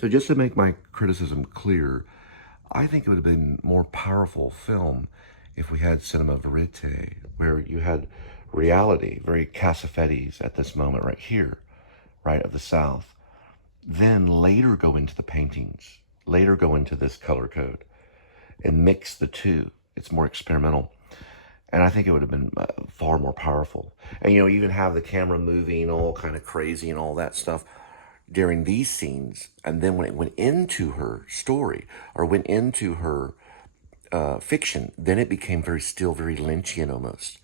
So just to make my criticism clear, I think it would have been more powerful film if we had cinema verite, where you had reality, very Cassavetes at this moment right here, right, of the South. Then later go into the paintings, later go into this color code and mix the two. It's more experimental. And I think it would have been far more powerful. And, you know, even have the camera moving all kind of crazy and all that stuff during these scenes. And then when it went into her story or went into her fiction, then it became still very Lynchian almost.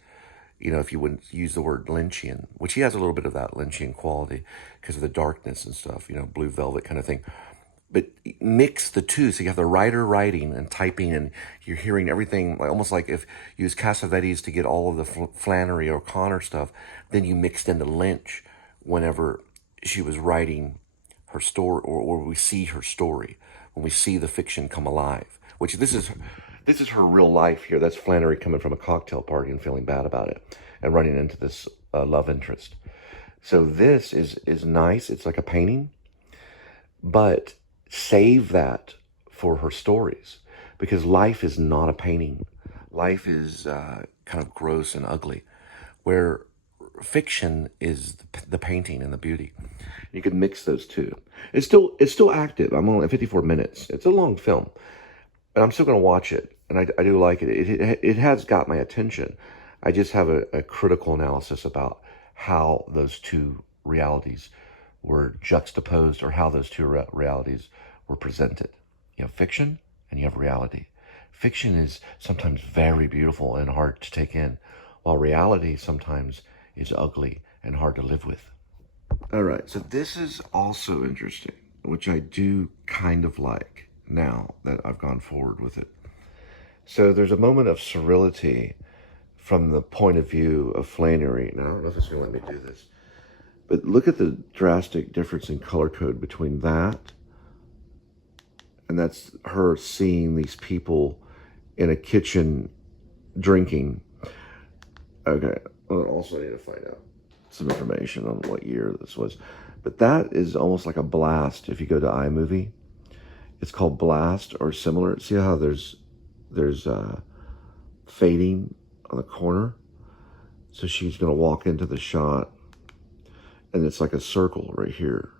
You know, if you wouldn't use the word Lynchian, which he has a little bit of that Lynchian quality because of the darkness and stuff, you know, Blue Velvet kind of thing. But mix the two, so you have the writer writing and typing, and you're hearing everything, almost like if you use Cassavetes to get all of the Flannery O'Conner stuff, then you mixed into Lynch whenever she was writing her story, or we see her story, when we see the fiction come alive, which this is her real life here. That's Flannery coming from a cocktail party and feeling bad about it and running into this love interest. So this is nice. It's like a painting, but save that for her stories, because life is not a painting. Life is kind of gross and ugly, where fiction is the painting and the beauty. You can mix those two. It's still active. I'm only at 54 minutes. It's a long film, but I'm still going to watch it, and I do like it. It has got my attention. I just have a critical analysis about how those two realities were juxtaposed, or how those two realities were presented. You have fiction and you have reality. Fiction is sometimes very beautiful and hard to take in, while reality sometimes is ugly and hard to live with. All right, so this is also interesting, which I do kind of like now that I've gone forward with it. So there's a moment of surreality from the point of view of Flannery. Now, I don't know if it's going to let me do this, but look at the drastic difference in color code between that, and that's her seeing these people in a kitchen drinking. Okay, I also need to find out some information on what year this was. But that is almost like a blast. If you go to iMovie, it's called Blast or similar. See how there's fading on the corner? So she's going to walk into the shot, and it's like a circle right here.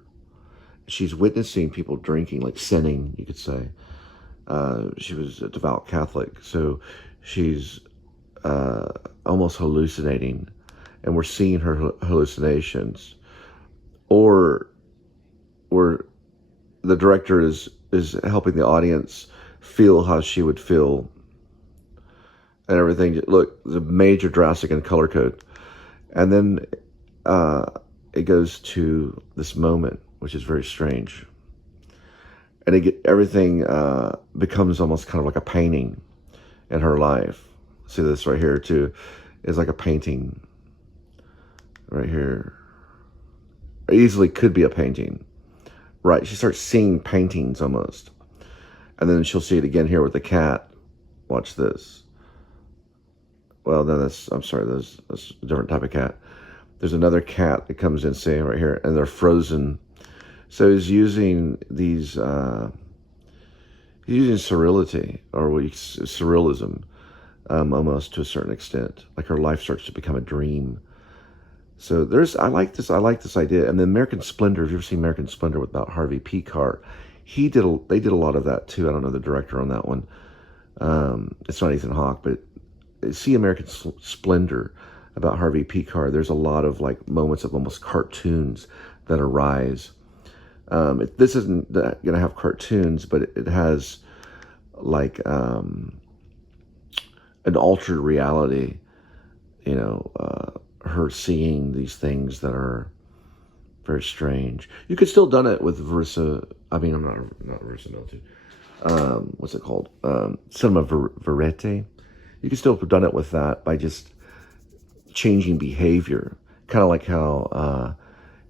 She's witnessing people drinking, like sinning, you could say. She was a devout Catholic, so she's almost hallucinating, and we're seeing her hallucinations. Or the director is helping the audience feel how she would feel, and everything. Look, the major drastic in color code. And then it goes to this moment, which is very strange. And everything becomes almost kind of like a painting in her life. See this right here too, is like a painting right here. It easily could be a painting, right? She starts seeing paintings almost. And then she'll see it again here with the cat. Watch this. Well, then that's a different type of cat. There's another cat that comes in, see right here, and they're frozen. So he's using these, he's using surreality, or surrealism, almost to a certain extent. Like her life starts to become a dream. So I like this idea. And the American Splendor, have you ever seen American Splendor about Harvey Pekar? They did a lot of that too. I don't know the director on that one. It's not Ethan Hawke, but see American Splendor about Harvey Pekar. There's a lot of like moments of almost cartoons that arise. This isn't going to have cartoons, but it has like an altered reality, you know, her seeing these things that are very strange. You could still done it with not verisimilitude. What's it called? Cinema verite. You could still have done it with that by just changing behavior, kind of like how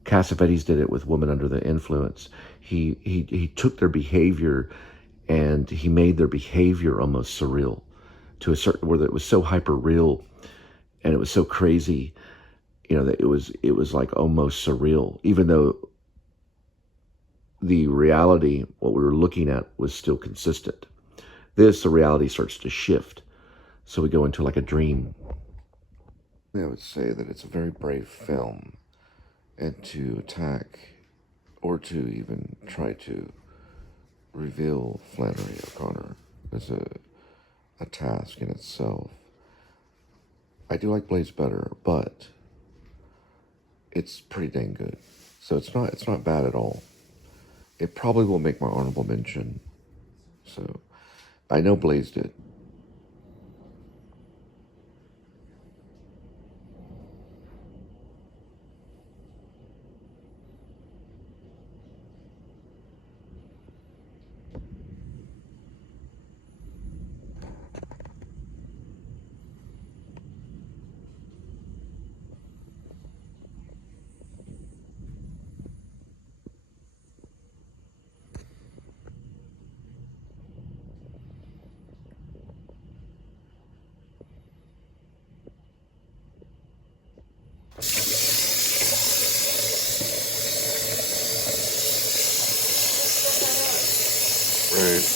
Cassavetes did it with Woman Under the Influence. He took their behavior and he made their behavior almost surreal, to a certain, where it was so hyper real and it was so crazy, you know, that it was like almost surreal, even though the reality, what we were looking at, was still consistent. The reality starts to shift. So we go into like a dream. I would say that it's a very brave film, and to attack or to even try to reveal Flannery O'Conner is a task in itself. I do like Blaze better, but it's pretty dang good. So it's not bad at all. It probably will make my honorable mention. So I know Blaze did. Right.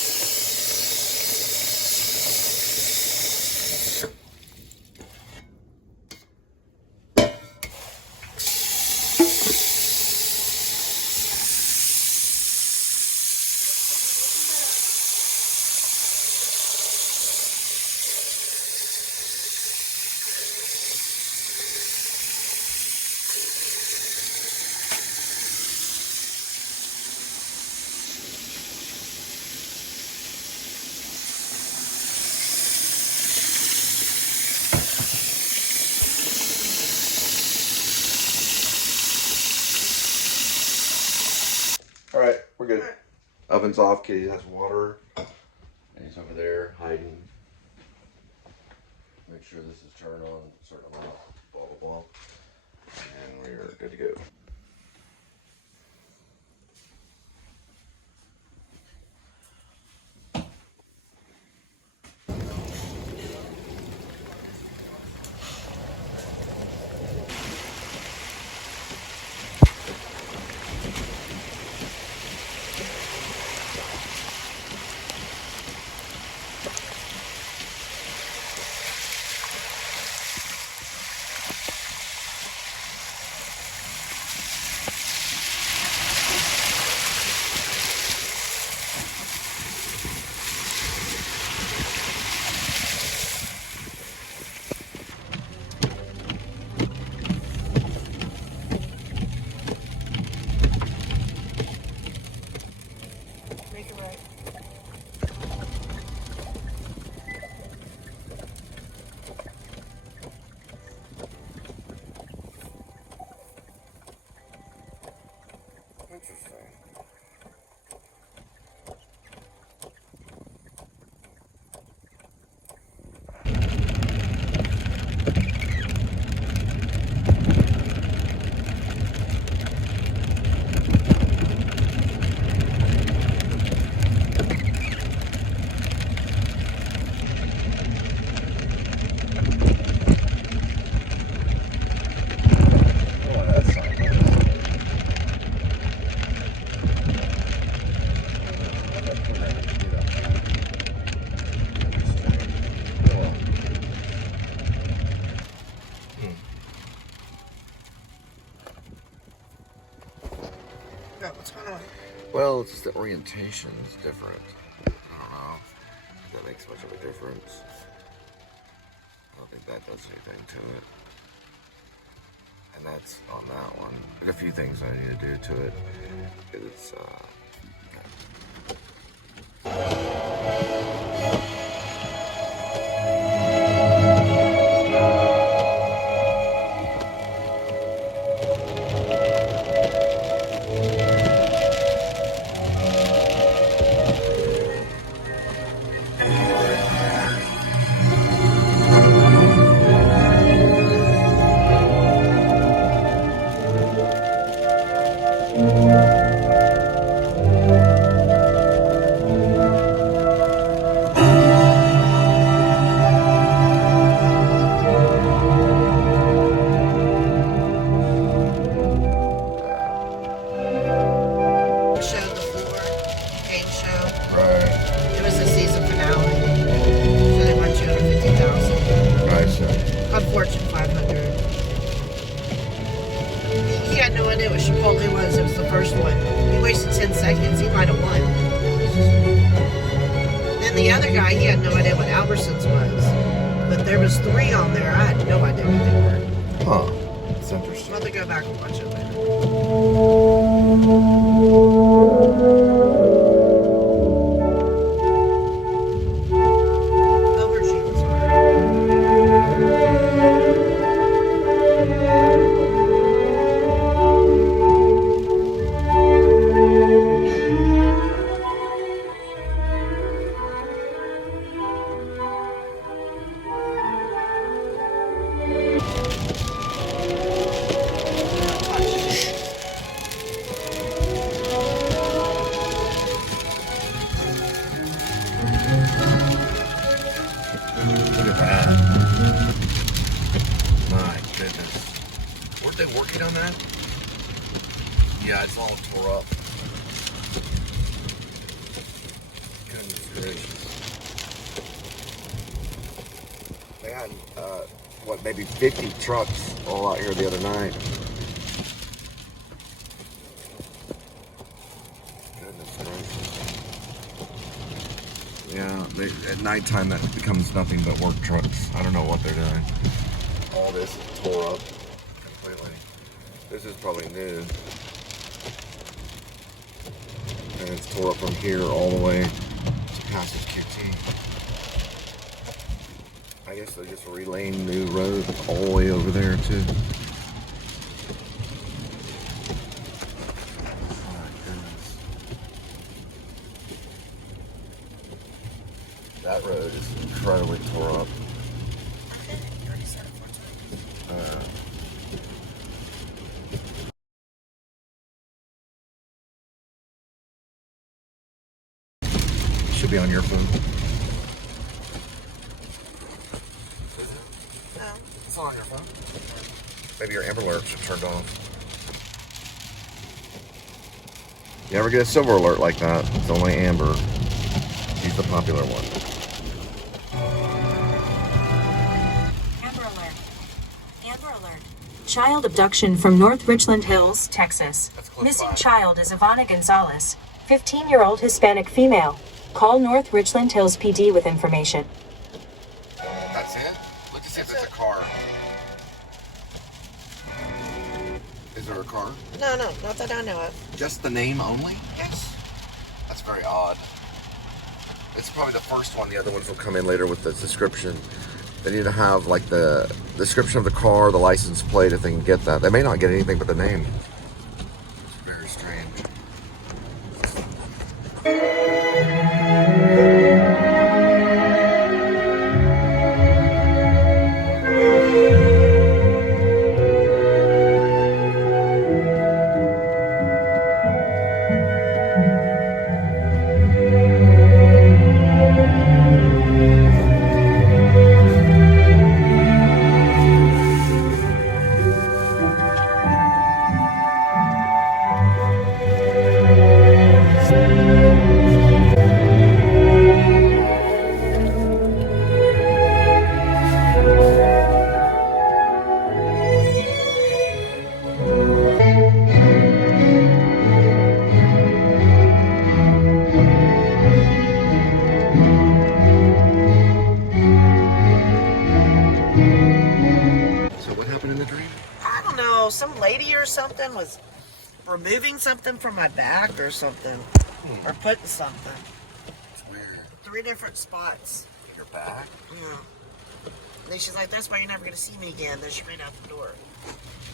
All right, we're good. Oven's off. Kitty has water. And he's over there hiding. Make sure this is turned on, turn them off, blah, blah, blah. And we're good to go. Well, it's just the orientation is different. I don't know if that makes much of a difference. I don't think that does anything to it. And that's on that one. There's a few things I need to do to it. It's, he might have won. Then the other guy, he had no idea what Albertsons was. But there was 3 on there. I had no idea what they were. Huh. That's interesting. I'll have to go back and watch it later. Overachievers are. Look at that. My goodness. Weren't they working on that? Yeah, it's all tore up. Goodness gracious. They had, what, maybe 50 trucks all out here the other night. Goodness gracious. Yeah, at nighttime that becomes nothing but work trucks. I don't know what they're doing. All this is tore up completely. This is probably new. And it's tore up from here all the way to past this QT. I guess they're just relaying new road all the way over there too. That road is incredibly tore up. Should be on your phone. No. It's not on your phone. Maybe your Amber Alerts are turned off. You ever get a silver alert like that? It's only Amber. She's the popular one. Amber Alert. Amber Alert. Child abduction from North Richland Hills, Texas. Missing child is Ivana Gonzalez, 15-year-old Hispanic female. Call North Richland Hills PD with information. That's it? Look to see if there's a car. Is there a car? No, not that I know of. Just the name only? Yes. That's very odd. It's probably the first one. The other ones will come in later with the description. They need to have like the description of the car, the license plate, if they can get that. They may not get anything but the name. It's very strange. Some lady or something was removing something from my back or something, or putting something. It's weird. 3 different spots. Your back? Yeah. And then she's like, that's why you're never going to see me again. Then she ran out the door.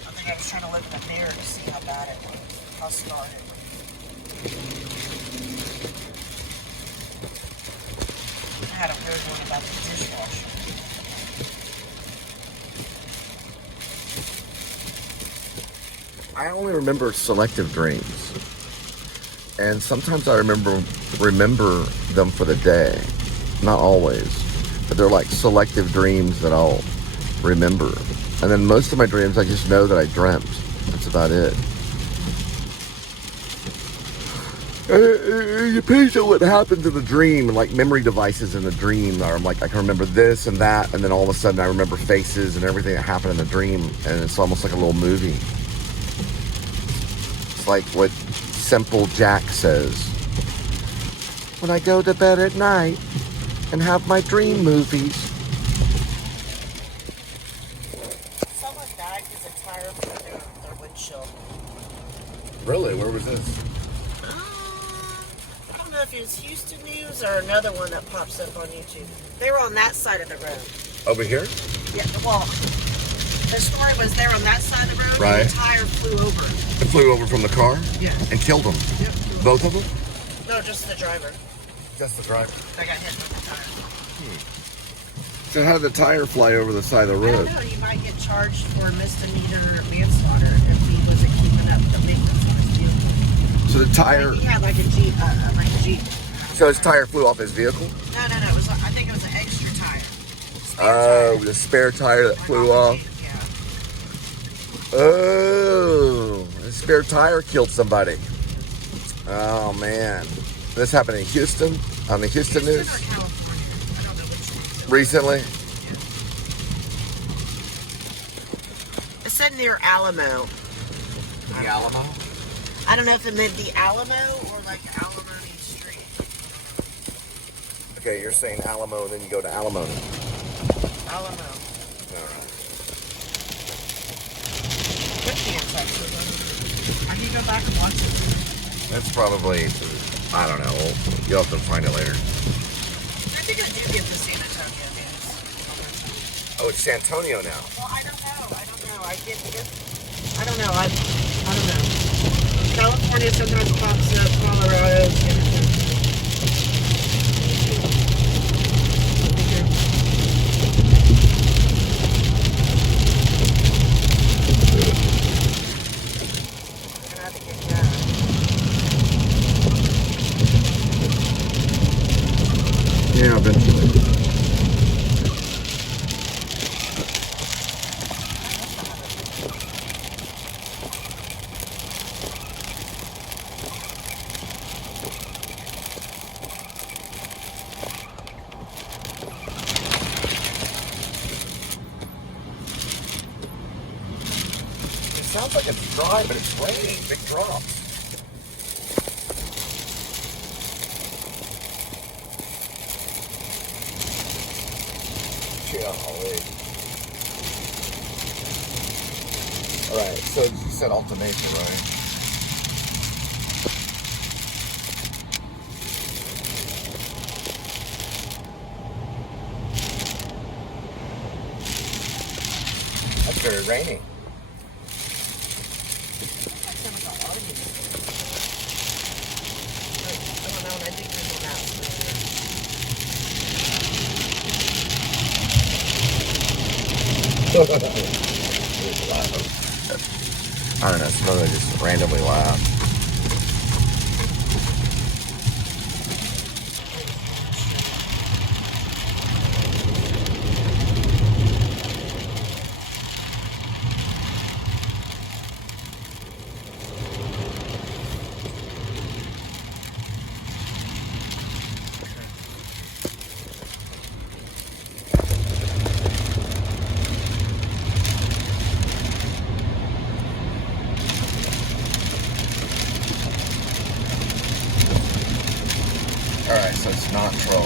I think I was trying to look in the mirror to see how bad it was, how scarred it was. I had a weird one about the dishwasher. I only remember selective dreams, and sometimes I remember them for the day. Not always, but they're like selective dreams that I'll remember. And then most of my dreams, I just know that I dreamt. That's about it. It depends on what happens in the dream, like memory devices in the dream. Or like I can remember this and that, and then all of a sudden I remember faces and everything that happened in the dream, and it's almost like a little movie. Like what Simple Jack says, when I go to bed at night and have my dream movies. Someone died because a tire flew their windshield. Really? Where was this? I don't know if it was Houston News or another one that pops up on YouTube. They were on that side of the road. Over here? Yeah, well, the story was they were on that side of the road Right. and the tire flew over. It flew over from the car? Yeah. And killed them? Yep. Both of them? No, just the driver. Just the driver. They got hit with the tire. So how did the tire fly over the side of the I don't road? know. You might get charged for misdemeanor manslaughter if he wasn't keeping up the maintenance on his vehicle. So the tire... Like he had like a Jeep, Jeep. So his tire flew off his vehicle? No. It was. I think it was an extra tire. Oh, the spare tire that flew off. Yeah. Oh, the spare tire killed somebody. Oh, man. This happened in Houston, on the Houston Houston or News California? I don't know which one. recently. It said near Alamo. The Alamo? I don't know if it meant the Alamo or like Alimony Street. Okay, you're saying Alamo, then you go to Alimony. Alamo. All right. Good chance, actually. I can go back and watch it. That's probably, I don't know. You'll have to find it later. I think I do get the San Antonio news. Oh, it's San Antonio now. Well, I don't know. I get it. I don't know. I don't know. California sometimes pops up. Colorado, San Antonio. Yeah, eventually. It sounds like it's dry, but it's raining. Big drops. Golly. All right, so you said Alta Mesa, right? That's very rainy. I don't know, some of them just randomly laugh. Alright, so it's not Troy.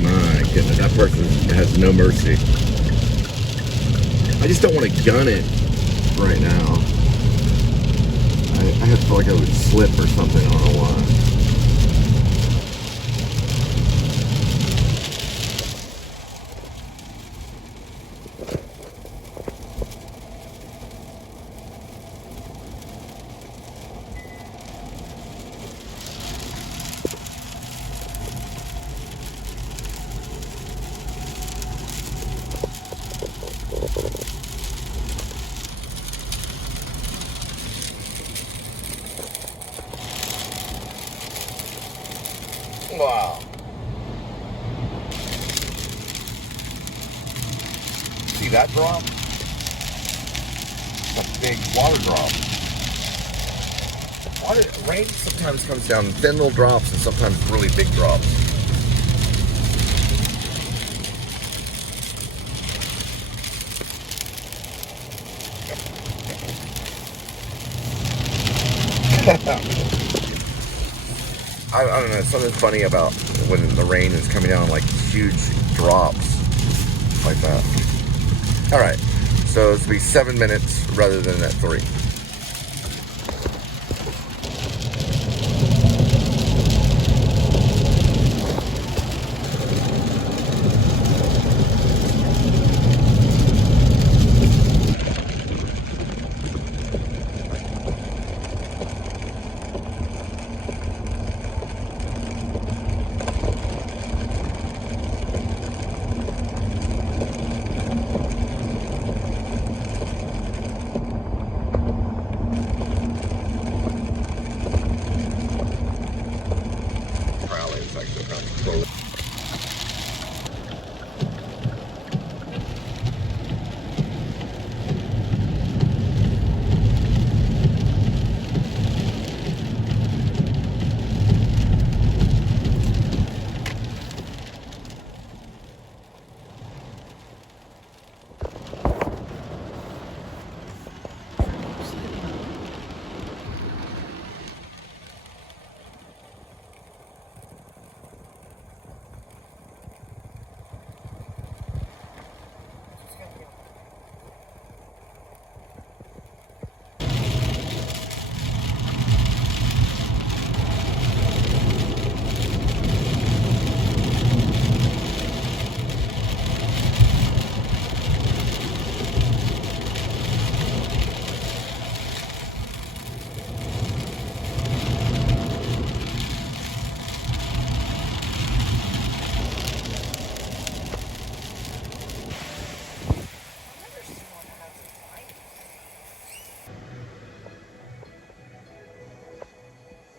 My goodness, that person has no mercy. I just don't want to gun it right now. I had feel like I would slip or something, I don't know why. Wow. See that drop? a big water drop. Rain sometimes comes down in thin little drops and sometimes really big drops. I don't know, something funny about when the rain is coming down like huge drops like that. Alright, so it's going to be 7 minutes rather than that 3.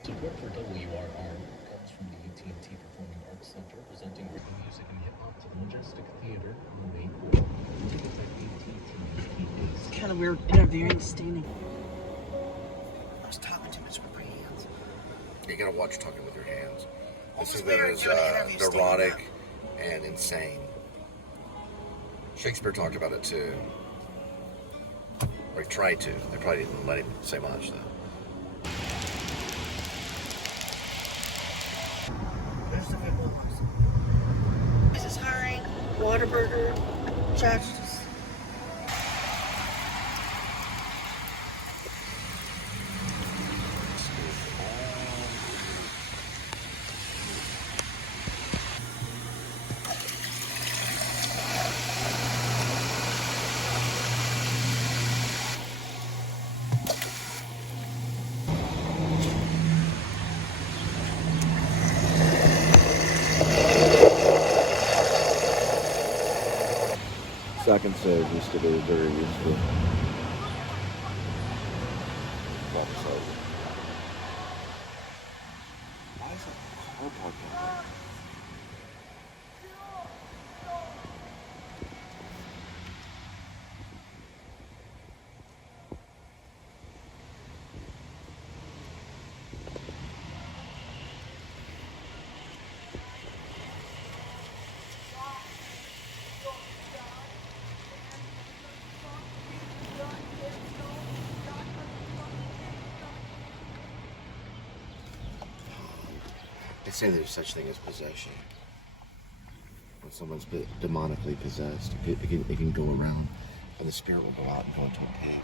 Support for WRR comes from the AT&T Performing Arts Center, presenting rhythm music and hip-hop to the Majestic Theater on May 4th. Tickets at AT&T. It's kind of weird interviewing standing. I was talking too much with my hands. You gotta watch talking with your hands. This is weird doing an interview standing neurotic up. and insane. Shakespeare talked about it too. Or he tried to. They probably didn't let him say much though. There's the good ones. This is hiring Waterburger, judges. Second save used to be very useful. Why is that car parked out there? They say there's such thing as possession. When someone's demonically possessed, it can go around, and the spirit will go out and go into a pig.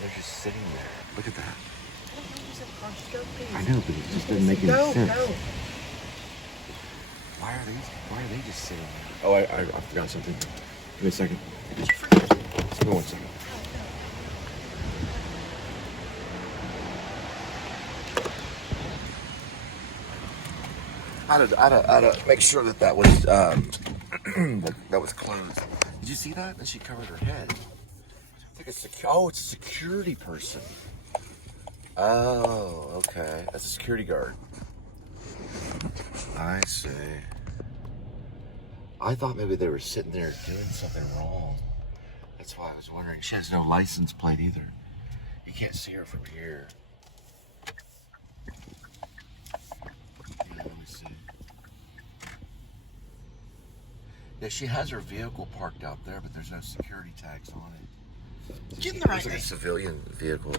They're just sitting there. Look at that. I know, but it just doesn't make any sense. Why are they just sitting there? Oh, I forgot something. Give me a second. Did you forget? Just give me 1 second. I had to make sure that was that was closed. Did you see that? And she covered her head. It's like it's a security person. Oh, okay. That's a security guard. I see. I thought maybe they were sitting there doing something wrong. That's why I was wondering. She has no license plate either. You can't see her from here. Yeah, let me see. Yeah, she has her vehicle parked out there, but there's no security tags on it. Get in the right It's like a way. civilian vehicle.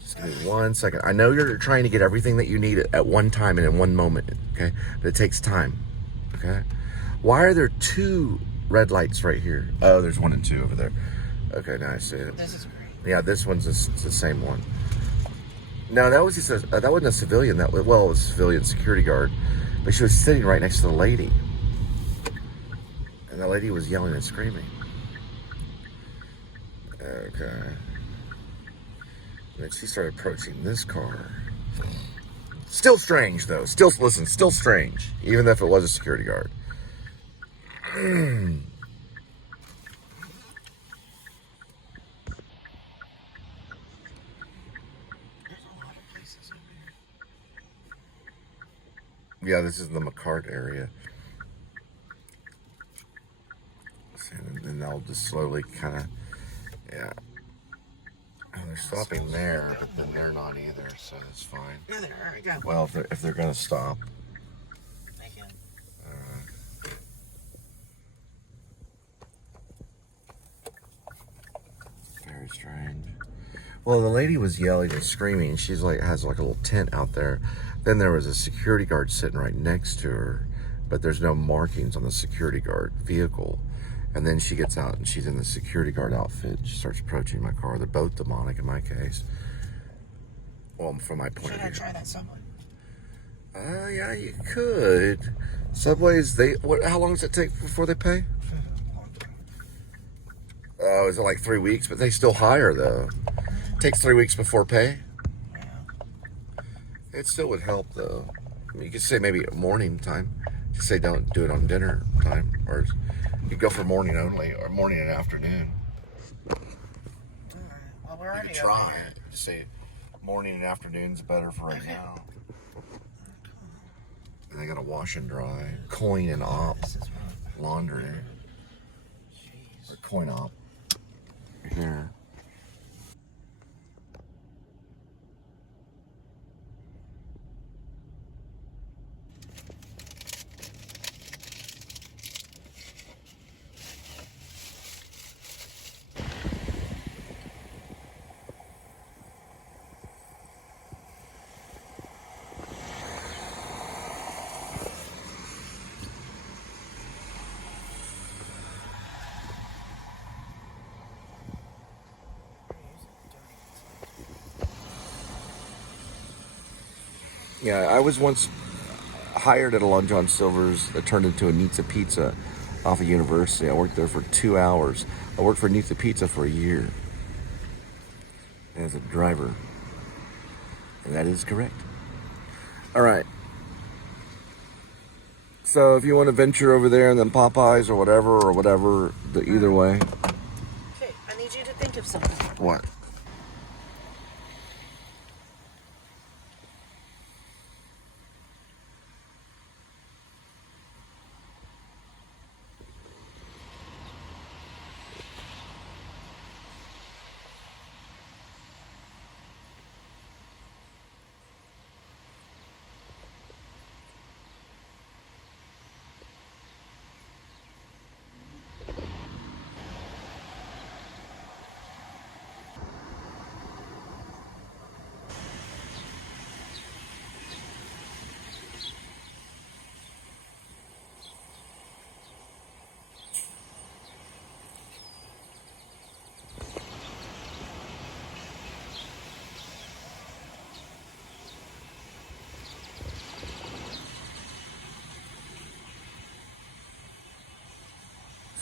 Just give me 1 second. I know you're trying to get everything that you need at one time and in one moment, okay? But it takes time, okay? Why are there 2 red lights right here? Oh, there's 1 and 2 over there. Okay, now I see it. This is great. Yeah, this one's the same one. No, that was just that wasn't a civilian. That was, well, it was a civilian security guard, but she was sitting right next to the lady, and the lady was yelling and screaming. Okay. And then she started approaching this car. Still strange, though. Still strange, even if it was a security guard. Yeah, this is the McCart area. And then they'll just slowly kind of, yeah. And they're stopping there, but then they're not either, so it's fine. No, there. All right, go. Well, if they're gonna stop. Thank you. Very strange. Well, the lady was yelling and screaming. She's like, has like a little tent out there. Then there was a security guard sitting right next to her, but there's no markings on the security guard vehicle. And then she gets out and she's in the security guard outfit. She starts approaching my car. They're both demonic in my case. Well, from my point Should of I view. try that Subway? Yeah, you could. Subways, how long does it take before they pay? Oh, is it like 3 weeks? But they still hire, though. Takes 3 weeks before pay? Yeah. It still would help, though. I mean, you could say maybe morning time. Just say don't do it on dinner time. Or you go for morning only, or morning and afternoon. All right. Well, we're You already could try over here. it. Just say morning and afternoon's better for right now. And they got a wash and dry, coin and op, This is right. laundry, Jeez. or coin op. Here. Yeah, I was once hired at a Long John Silver's that turned into a Nizza Pizza off of University. I worked there for 2 hours. I worked for Nizza Pizza for a year as a driver. And that is correct. All right. So if you want to venture over there and then Popeyes or whatever, either way. Okay, I need you to think of something. What?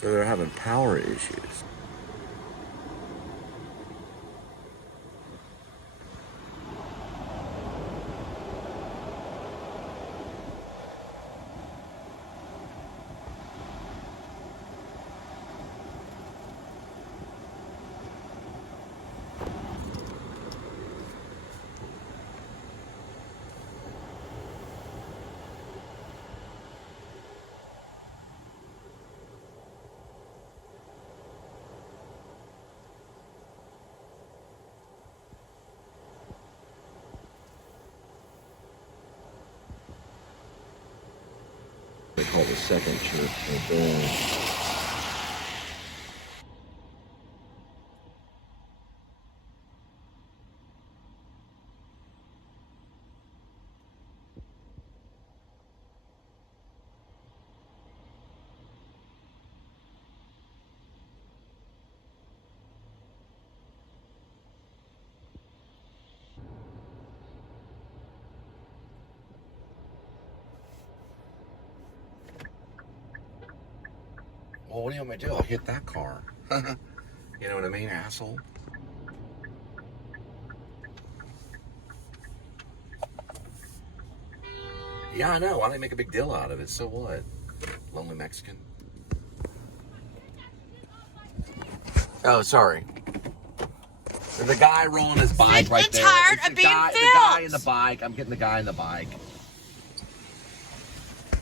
So they're having power issues. call the second church right there. Well, what do you want me to do? I'll hit that car. You know what I mean, asshole? Yeah, I know. Why don't they make a big deal out of it? So what? Lonely Mexican. Oh, sorry. There's a guy rolling his bike right there. Tired of being filmed. The guy in the bike. I'm getting the guy in the bike.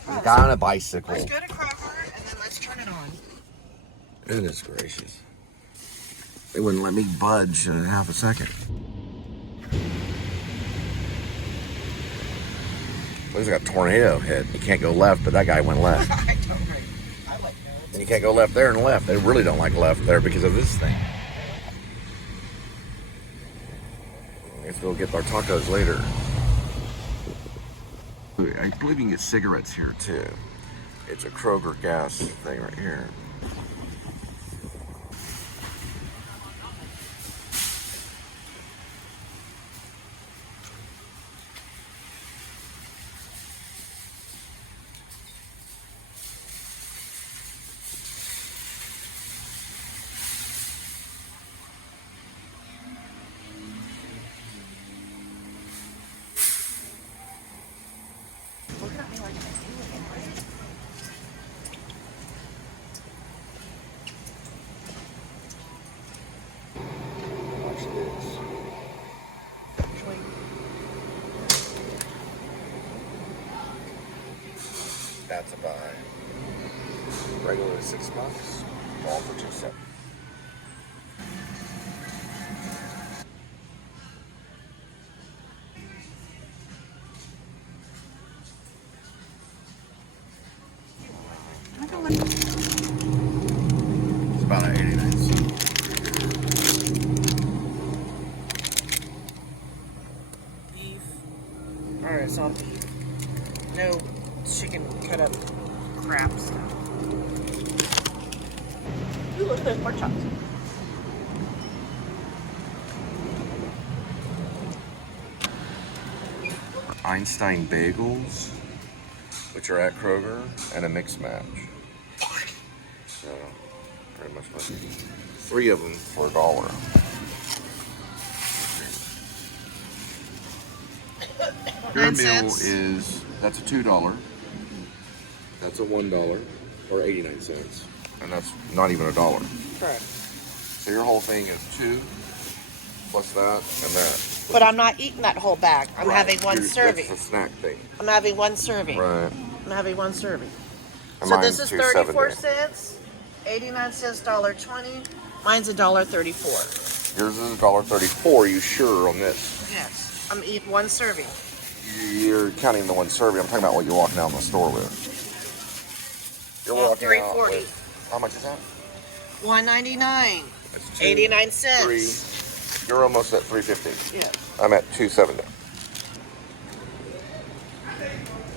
The guy on a bicycle. Let's go to Kroger and then let's turn it on. Goodness gracious. They wouldn't let me budge in half a second. Looks like a tornado hit. You can't go left, but that guy went left. I don't know. I like that. And you can't go left there and left. They really don't like left there because of this thing. I guess we'll get our tacos later. I believe you can get cigarettes here too. It's a Kroger gas thing right here. Look at me like I'm doing it. Watch this. That's a buy. Regular is $6. All for $2.70. It's about an 89 cent. Beef. Alright, it's all beef. No chicken cut up crap stuff. Ooh, look at those pork chops. Einstein bagels, which are at Kroger, and a mix match. So, very much fun. 3 of them for $1. Your 9 meal cents. is, that's a $2, that's a $1, or 89 cents, and that's not even $1. Correct. So your whole thing is 2, plus that, and that. But I'm not eating that whole bag. I'm Right. having one serving. That's a snack thing. I'm having one serving. Right. I'm having one serving. And So mine's this is $2.70. 34 cents, 89 cents, $1.20. Mine's $1.34. Yours is $1.34. You sure on this? Yes. I'm eating one serving. You're counting the one serving. I'm talking about what you're walking out in the store with. You're Well, walking out $3.40. with, how much is that? $1.99. That's 2, 89 cents. 3. You're almost at $3.50. Yes. I'm at $2.70.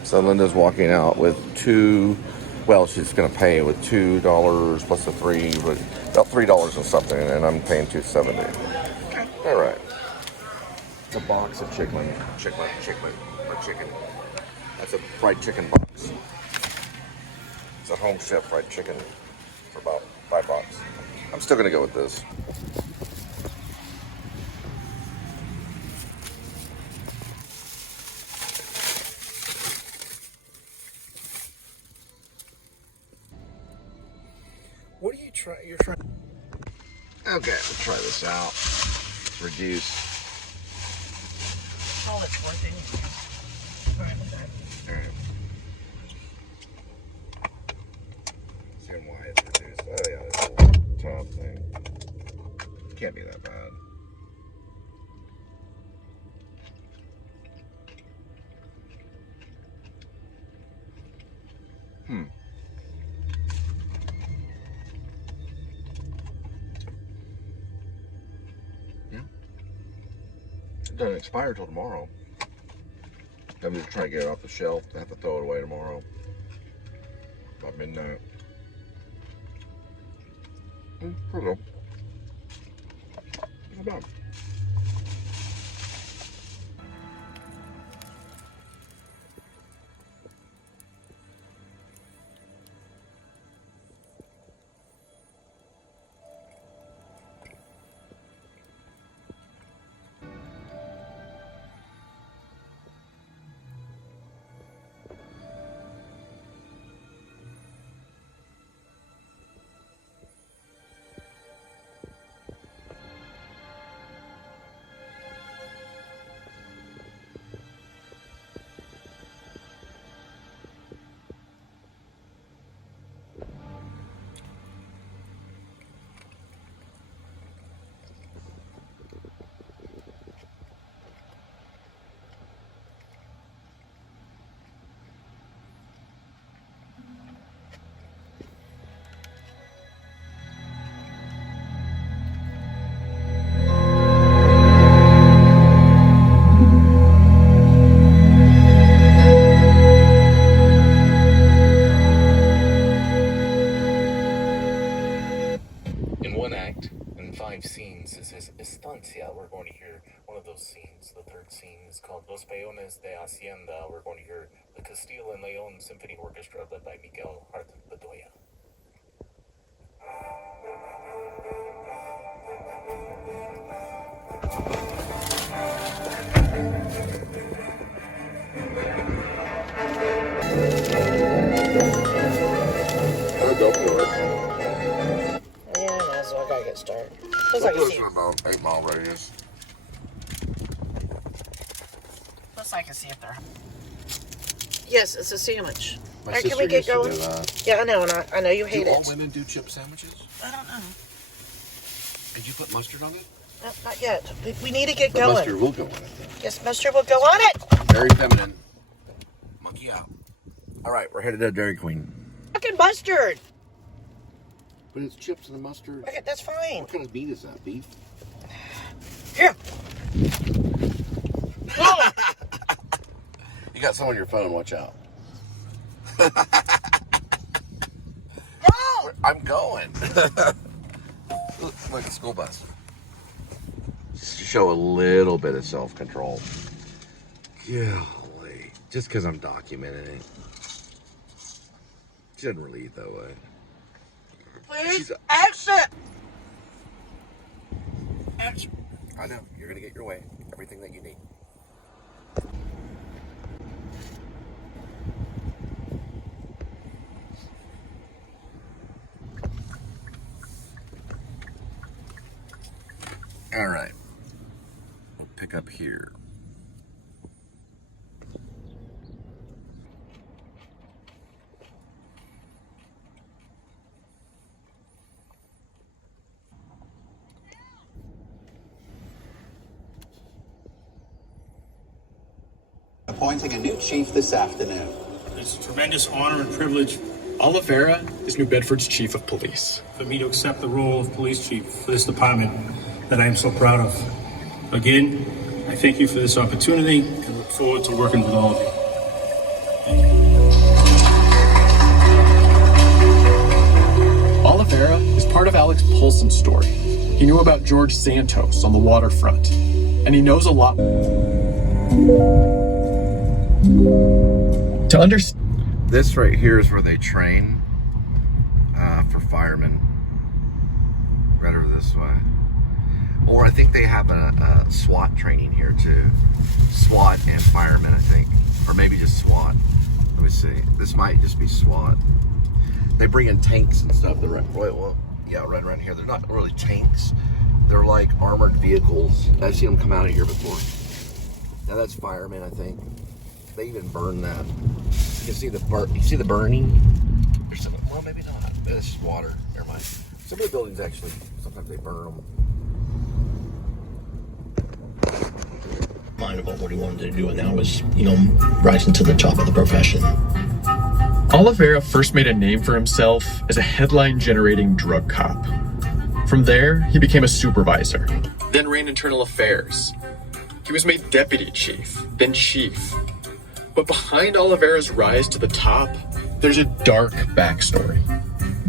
So Linda's walking out with she's going to pay with $2 plus the 3, but about $3 and something, and I'm paying $2.70. Okay. All right. It's a box of chicken. That's a fried chicken box. It's a home chef fried chicken for about $5. I'm still going to go with this. What are you trying? You're trying. Okay, we'll try this out. It's reduced. All it's worth anyway. All right, with that. All right. See why it's reduced. Oh yeah, this little top thing. Can't be that bad. Hmm. doesn't expire till tomorrow. I'm just trying to get it off the shelf. I have to throw it away tomorrow by midnight. Here we go. Not bad. In one act, in 5 scenes, is his estancia. We're going to hear one of those scenes. The third scene is called Los Peones de Hacienda. We're going to hear the Castile and Leon Symphony Orchestra led by Miguel Hart Bedoya. I'll go for it. Yeah, I know, so I gotta get started. Looks I'll like put a this in about 8-mile radius. Looks like a see if they're. Yes, it's a sandwich. My All right, can sister we get used to going? do that. Yeah, I know, and I know you hate Do all it. women do chip sandwiches? I don't know. Did you put mustard on it? No, not yet. We need to get But going. mustard will go on it. Yes, mustard will go on it. Very feminine. Monkey out. All right, we're headed to Dairy Queen. Fucking mustard. But it's chips and the mustard. Okay, that's fine. What kind of meat is that? Beef? Here. Oh. You got some on your phone. Watch out. No. I'm going. Look, like a school bus. Just to show a little bit of self-control. Golly. Just because I'm documenting it. She doesn't really eat that way. Please exit. Exit. I know. You're going to get your way. Everything that you need. All right. We'll pick up here. Appointing a new chief this afternoon. It's a tremendous honor and privilege Oliveira is New Bedford's chief of police. for me to accept the role of police chief for this department that I am so proud of. Again, I thank you for this opportunity and look forward to working with all of you. Oliveira is part of Alex Paulson's story. He knew about George Santos on the waterfront, and he knows a lot. To understand. This right here is where they train for firemen. Right over this way. Or I think they have a SWAT training here too. SWAT and firemen, I think. Or maybe just SWAT. Let me see. This might just be SWAT. They bring in tanks and stuff. They're right, well, yeah, right around here. They're not really tanks. They're like armored vehicles. I've seen them come out of here before. Now that's firemen, I think. They even burn that. You can see the burning. There's some, well, maybe not. It's just water. Never mind. Some of the buildings actually, sometimes they burn them. Mind about what he wanted to do, and that was, rising to the top of the profession. Oliveira first made a name for himself as a headline-generating drug cop. From there, he became a supervisor, then ran internal affairs. He was made deputy chief, then chief. But behind Oliveira's rise to the top, there's a dark backstory.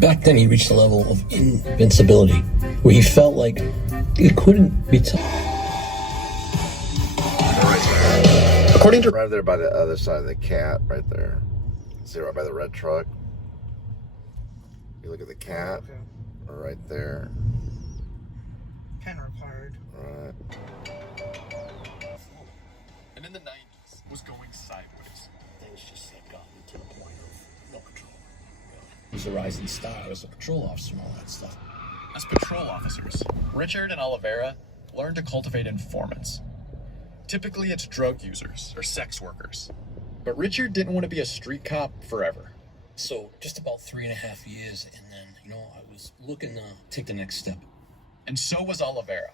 Back then, he reached a level of invincibility where he felt like it couldn't be According to Right there by the other side of the cat, right there. See right by the red truck? You look at the cat, right there. Kind of required. Right. And in the 90s, was going sideways. Things just had gotten to the point of no control. He was a rising star, he was a patrol officer and all that stuff. As patrol officers, Richard and Oliveira learned to cultivate informants. Typically, it's drug users or sex workers. But Richard didn't want to be a street cop forever. So just about 3.5 years, and then, I was looking to take the next step. And so was Oliveira.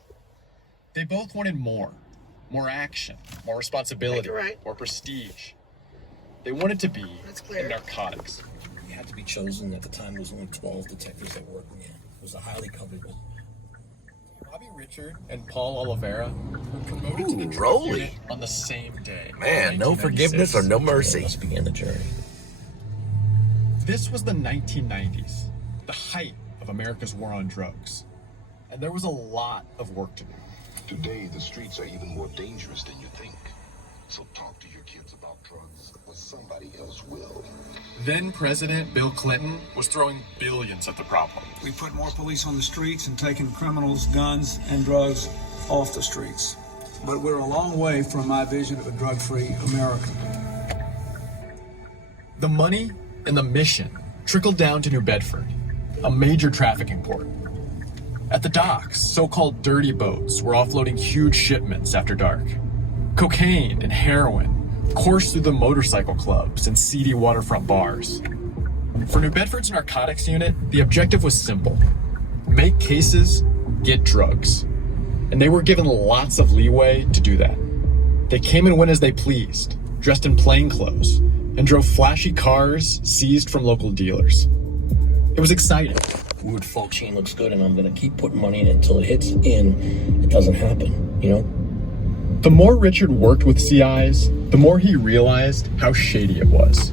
They both wanted more action, more responsibility, You're right. more prestige. They wanted to be That's clear. in narcotics. You had to be chosen. At the time, there was only 12 detectives that worked in there. It was a highly coveted role. Bobby Richard and Paul Oliveira were promoted to the drug Rolly. unit on the same day. Man, no 1996. forgiveness or no mercy. Thus began the journey. This was the 1990s, the height of America's war on drugs. And there was a lot of work to do. Today, the streets are even more dangerous than you think. So talk to your kids about drugs, or somebody else will. Then President Bill Clinton was throwing billions at the problem. We put more police on the streets and taking criminals, guns, and drugs off the streets. But we're a long way from my vision of a drug-free America. The money and the mission trickled down to New Bedford, a major trafficking port. At the docks, so-called dirty boats were offloading huge shipments after dark. Cocaine and heroin coursed through the motorcycle clubs and seedy waterfront bars. For New Bedford's narcotics unit, the objective was simple: make cases, get drugs. And they were given lots of leeway to do that. They came and went as they pleased, dressed in plain clothes, and drove flashy cars seized from local dealers. It was exciting. Weird folk chain looks good, and I'm going to keep putting money in it until it hits, and it doesn't happen, The more Richard worked with CIs, the more he realized how shady it was.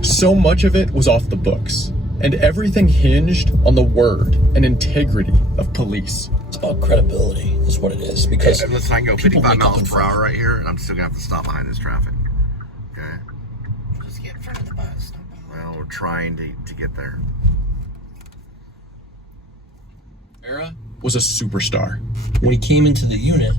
So much of it was off the books, and everything hinged on the word and integrity of police. It's about credibility, is what it is. Because Listen, I can go people 55 wake up miles in per front. hour right here, and I'm still going to have to stop behind this traffic. Okay? Just get in front of the bus. Don't bother. Well, we're trying to get there. Era was a superstar. When he came into the unit,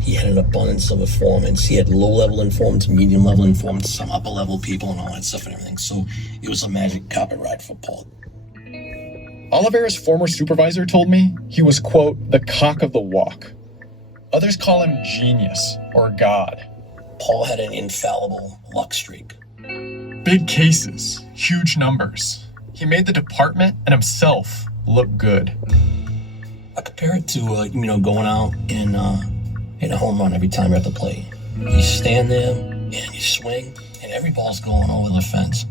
he had an abundance of informants. He had low-level informants, medium-level informants, some upper-level people, and all that stuff and everything. So it was a magic carpet ride for Paul. Oliveira's former supervisor told me he was, quote, the cock of the walk. Others call him genius or God. Paul had an infallible luck streak. Big cases, huge numbers. He made the department and himself look good. I compare it to, going out and hit a home run every time you're at the plate. You stand there and you swing, and every ball's going over the fence.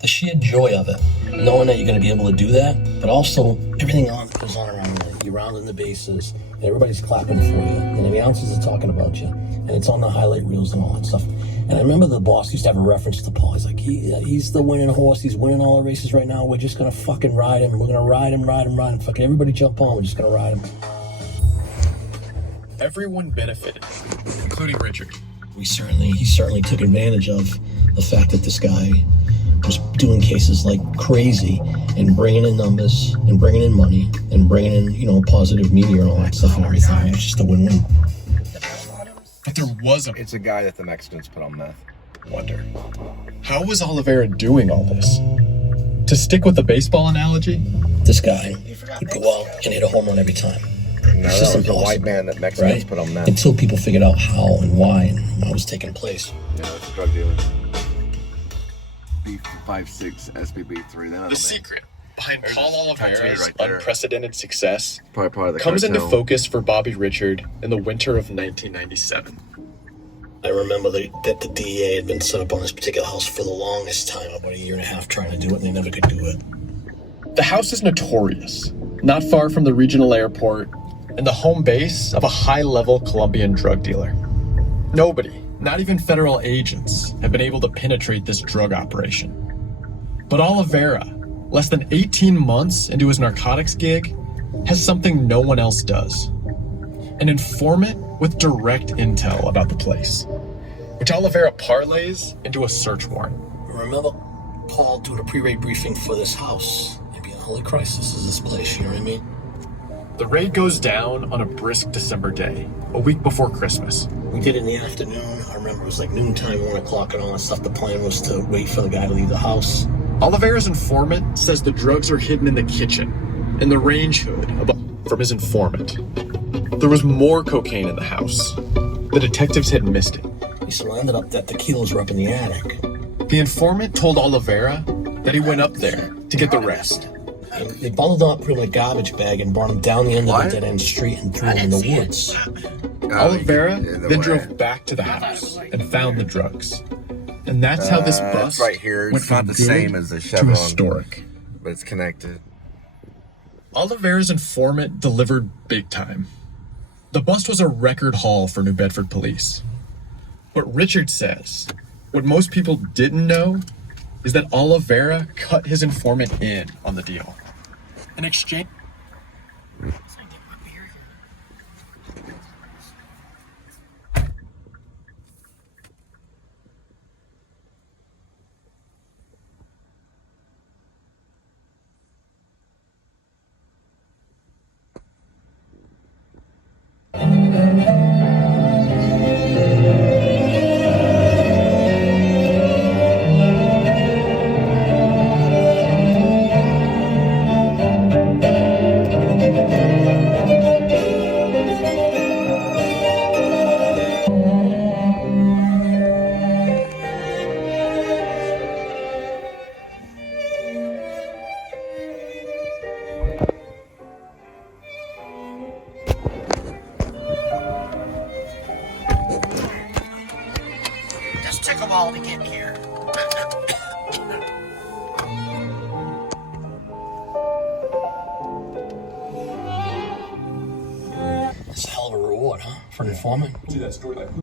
The sheer joy of it, knowing that you're going to be able to do that, but also everything else that goes on around you. You're rounding the bases, and everybody's clapping for you, and the announcers are talking about you, and it's on the highlight reels and all that stuff. And I remember the boss used to have a reference to Paul. He's like, he's the winning horse. He's winning all the races right now. We're just going to fucking ride him. We're going to ride him. Fucking everybody jump on. We're just going to ride him. Everyone benefited, including Richard. He certainly took advantage of the fact that this guy was doing cases like crazy and bringing in numbers and bringing in money and bringing in, positive media and all that stuff and everything. It was just a win-win. But there was a It's a guy that the Mexicans put on meth. wonder. How was Oliveira doing all this? To stick with the baseball analogy, This guy would go out and hit a home run every time. No, It's that just was a white impossible, man that Mexicans right? put on meth. Until people figured out how and why and what was taking place. Yeah, it's a drug dealer. B56, SBB3. the secret behind Paul tattoo Oliveira's right there. unprecedented success Probably the comes into cartel. focus for Bobby Richard in the winter of 1997. I remember that the DEA had been set up on this particular house for the longest time, about 1.5 years trying to do it, and they never could do it. The house is notorious, not far from the regional airport and the home base of a high-level Colombian drug dealer. Nobody, not even federal agents, have been able to penetrate this drug operation. But Oliveira, less than 18 months into his narcotics gig, has something no one else does. An informant with direct intel about the place, which Oliveira parlays into a search warrant. Remember, Paul doing a pre-raid briefing for this house. Maybe a holy crisis is this place, you know what I mean? The raid goes down on a brisk December day, a week before Christmas. We did it in the afternoon. I remember it was like noontime, 1 o'clock and all that stuff. The plan was to wait for the guy to leave the house. Oliveira's informant says the drugs are hidden in the kitchen, in the range hood from his informant. There was more cocaine in the house. The detectives had missed it. So it ended up that the kilos were up in the attic. The informant told Oliveira that he went up there to get the rest. And they bundled them up, put them in a garbage bag, and brought them down the end of the dead-end street and threw them in the woods. Oliveira then drove back to the house and found the drugs. And that's how this bust right here. It's went not from the good same as the to Chevron, historic. but it's connected. Oliveira's informant delivered big time. The bust was a record haul for New Bedford police. But Richard says what most people didn't know is that Oliveira cut his informant in on the deal. In exchange... Just took a while to get here. It's a hell of a reward, huh? For an informant. See that story, like who